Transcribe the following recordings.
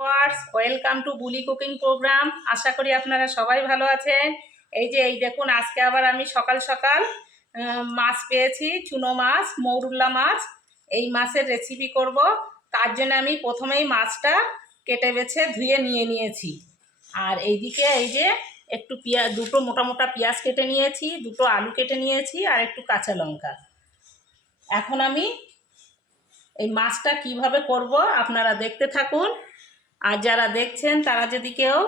Viewers, welcome to Buli cooking programme. আশা করি আপনারা সবাই ভালো আছেন। এই যে, এই দেখুন, আজকে আবার আমি সকাল সকাল মাছ পেয়েছি, চুনো মাছ, মৌরুল্লা মাছ। এই মাছের রেসিপি করব। তার জন্য আমি প্রথমেই মাছটা কেটে বেছে ধুয়ে নিয়ে নিয়েছি। আর এইদিকে এই যে, একটু পেঁয়াজ দুটো মোটা মোটা পেঁয়াজ কেটে নিয়েছি, দুটো আলু কেটে নিয়েছি, আর একটু কাঁচা লঙ্কা। এখন আমি এই মাছটা কীভাবে করব আপনারা দেখতে থাকুন। আর যারা দেখছেন, তারা যদি কেউ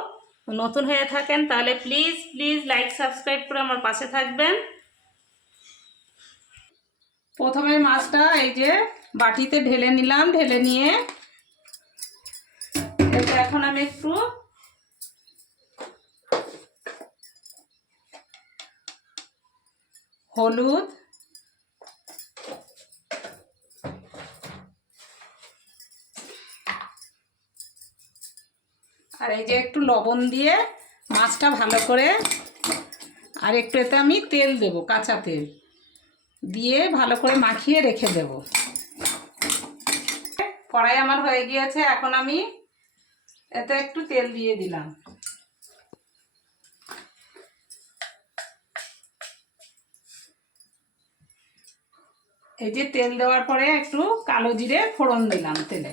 নতুন হয়ে থাকেন, তাহলে প্লিজ প্লিজ লাইক সাবস্ক্রাইব করে আমার পাশে থাকবেন। প্রথমে মাছটা এই যে বাটিতে ঢেলে নিলাম, ঢেলে নিয়ে এখন আমি একটু হলুদ আর এই যে একটু লবণ দিয়ে মাছটা ভালো করে আর একটু এতে আমি তেল দেব, কাঁচা তেল। দিয়ে ভালো করে মাখিয়ে রেখে দেব। কড়াই আমার হয়ে গিয়েছে, এখন আমি এতে একটু তেল দিয়ে দিলাম। এই যে তেল দেওয়ার পরে একটু কালো জিরে ফোড়ন দিলাম তেলে।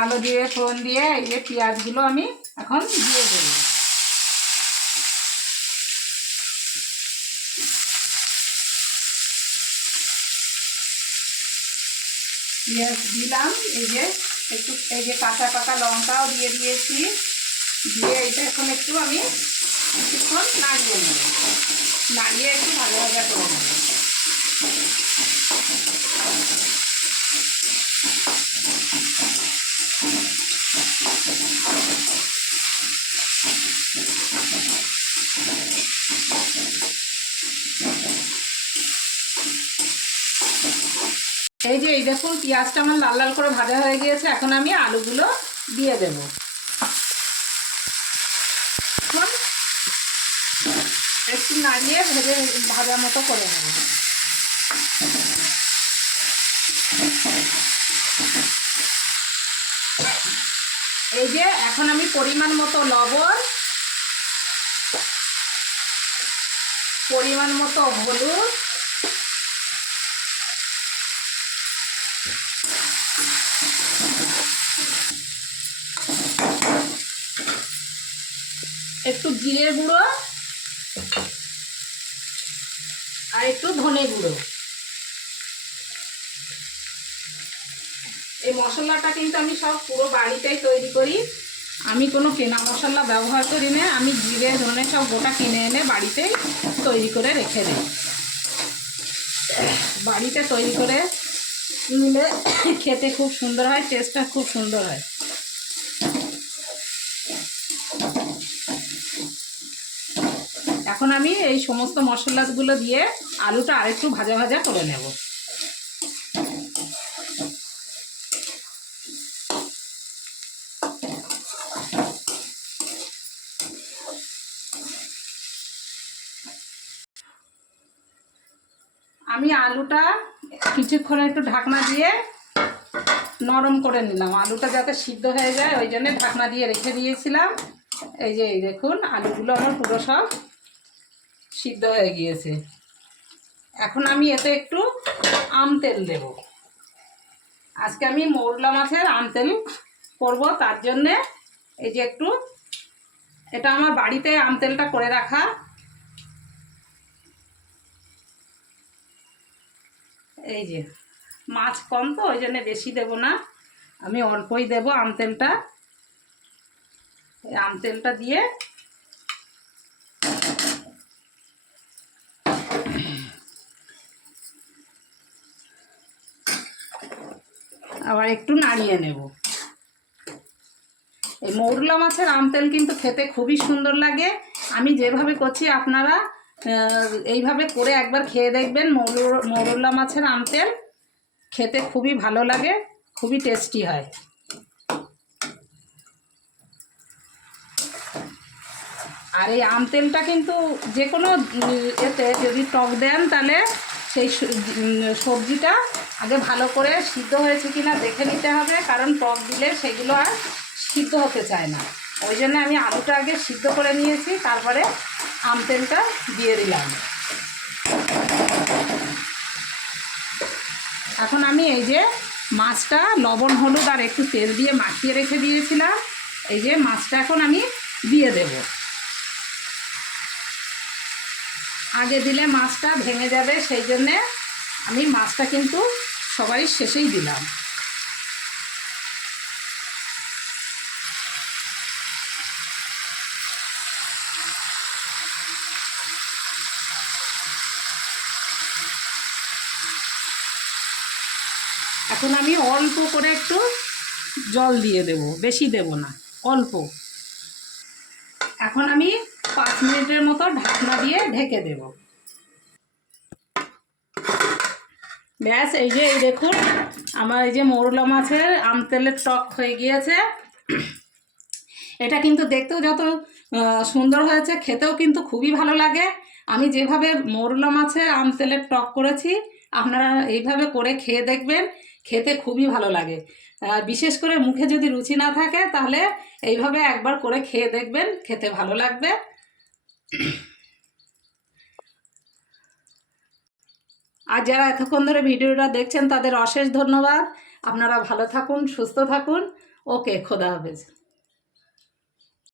কালো দিয়ে, ফোড়ন দিয়ে, এই পেঁয়াজগুলো আমি এখন দিয়ে দেব। পেঁয়াজ দিলাম, এই যে একটু, এই যে কাঁচা পাকা লঙ্কাও দিয়ে দিয়েছি। দিয়ে এটা এখন একটু আমি কিছুক্ষণ নাড়িয়ে নেব। নাড়িয়ে একটু ভালো ভাজা করে নেব। এই যে, এই দেখুন, পেঁয়াজটা আমার লাল লাল করে ভাজা হয়ে গিয়েছে। এখন আমি আলুগুলো দিয়ে দেব। একটু নাড়িয়ে ভেজে ভাজা মতো করে নেব। এই যে, এখন আমি পরিমাণ মতো লবণ, পরিমাণ মতো হলুদ একটু জিরে গুঁড়ো আর একটু ধনে গুঁড়ো। এই মশলাটা কিন্তু আমি সব পুরো বাড়িতেই তৈরি করি। আমি কোনো কেনা মশলা ব্যবহার করি না, আমি জিরে, ধনে সব গোটা কিনে এনে বাড়িতেই তৈরি করে রেখে দিই। বাড়িতে তৈরি করে নিলে খেতে খুব সুন্দর হয় টেস্টটা খুব সুন্দর হয় এখন আমি এই সমস্ত মশলাগুলো দিয়ে আলুটা আরেকটু ভাজা ভাজা করে নেব। আমি আলুটা কিছুক্ষণ একটু ঢাকনা দিয়ে নরম করে নিলাম। আলুটা যাতে সিদ্ধ হয়ে যায়, ওই জন্য ঢাকনা দিয়ে রেখে দিয়েছিলাম। এই যে দেখুন, আলুগুলো আমার পুরো সব সিদ্ধ হয়ে গিয়েছে। এখন আমি এতে একটু আম তেল দেব। আজকে আমি মৌরলা মাছের আম তেল করব, তার জন্যে এই যে একটু এটা আমার বাড়িতে আম তেলটা করে রাখা। এই যে মাছ কম তো, ওই জন্যে বেশি দেব না। আমি অল্পই দেব আম তেলটা। এই আম তেলটা দিয়ে আবার একটু নাড়িয়ে নেব। এই মৌরলা মাছের আম তেল কিন্তু খেতে খুবই সুন্দর লাগে। আমি যেভাবে করছি আপনারা এইভাবে করে একবার খেয়ে দেখবেন মৌর, মৌরলা মাছের আম তেল। খেতে খুবই ভালো লাগে, খুবই টেস্টি হয়। আর এই আম তেলটা কিন্তু যে কোনো এতে যদি টক দেন তাহলে সেই সবজিটা আগে ভালো করে সিদ্ধ হয়েছে কিনা দেখে নিতে হবে, কারণ টক দিলে সেগুলো আর সিদ্ধ হতে চায় না। ওই জন্য আমি আলুটা আগে সিদ্ধ করে নিয়েছি, তারপরে আম তেলটা দিয়ে দিলাম। এখন আমি এই যে মাছটা লবণ, হলুদ আর একটু তেল দিয়ে মাখিয়ে রেখে দিয়েছিলাম। এই যে মাছটা এখন আমি দিয়ে দেব। আগে দিলে মাছটা ভেঙে যাবে, সেই জন্যে আমি মাছটা কিন্তু সবারই শেষেই দিলাম। এখন আমি অল্প করে একটু জল দিয়ে দেব, বেশি দেব না, অল্প। এখন আমি পাঁচ মিনিটের মতো ঢাকনা দিয়ে ঢেকে দেব। ব্যাস, এই যে, এই দেখুন, আমার এই যে মৌরলা মাছের আম তেলের টক হয়ে গিয়েছে। এটা কিন্তু দেখতেও যত সুন্দর হয়েছে, খেতেও কিন্তু খুবই ভালো লাগে। আমি যেভাবে মৌরলা মাছের আম তেলের টক করেছি, আপনারা এইভাবে করে খেয়ে দেখবেন, খেতে খুবই ভালো লাগে। বিশেষ করে মুখে যদি রুচি না থাকে, তাহলে এইভাবে একবার করে খেয়ে দেখবেন, খেতে ভালো লাগবে। আর যারা এতক্ষণ ধরে ভিডিওটা দেখছেন, তাদের অশেষ ধন্যবাদ। আপনারা ভালো থাকুন, সুস্থ থাকুন। ওকে, খোদা হাফেজ।